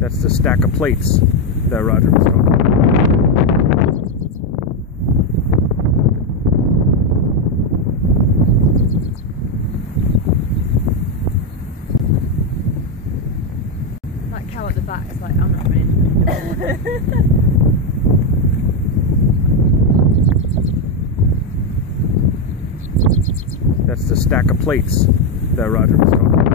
That's the stack of plates that Roger was talking about. That cow at the back is like, I'm not ready. That's the stack of plates that Roger was talking about.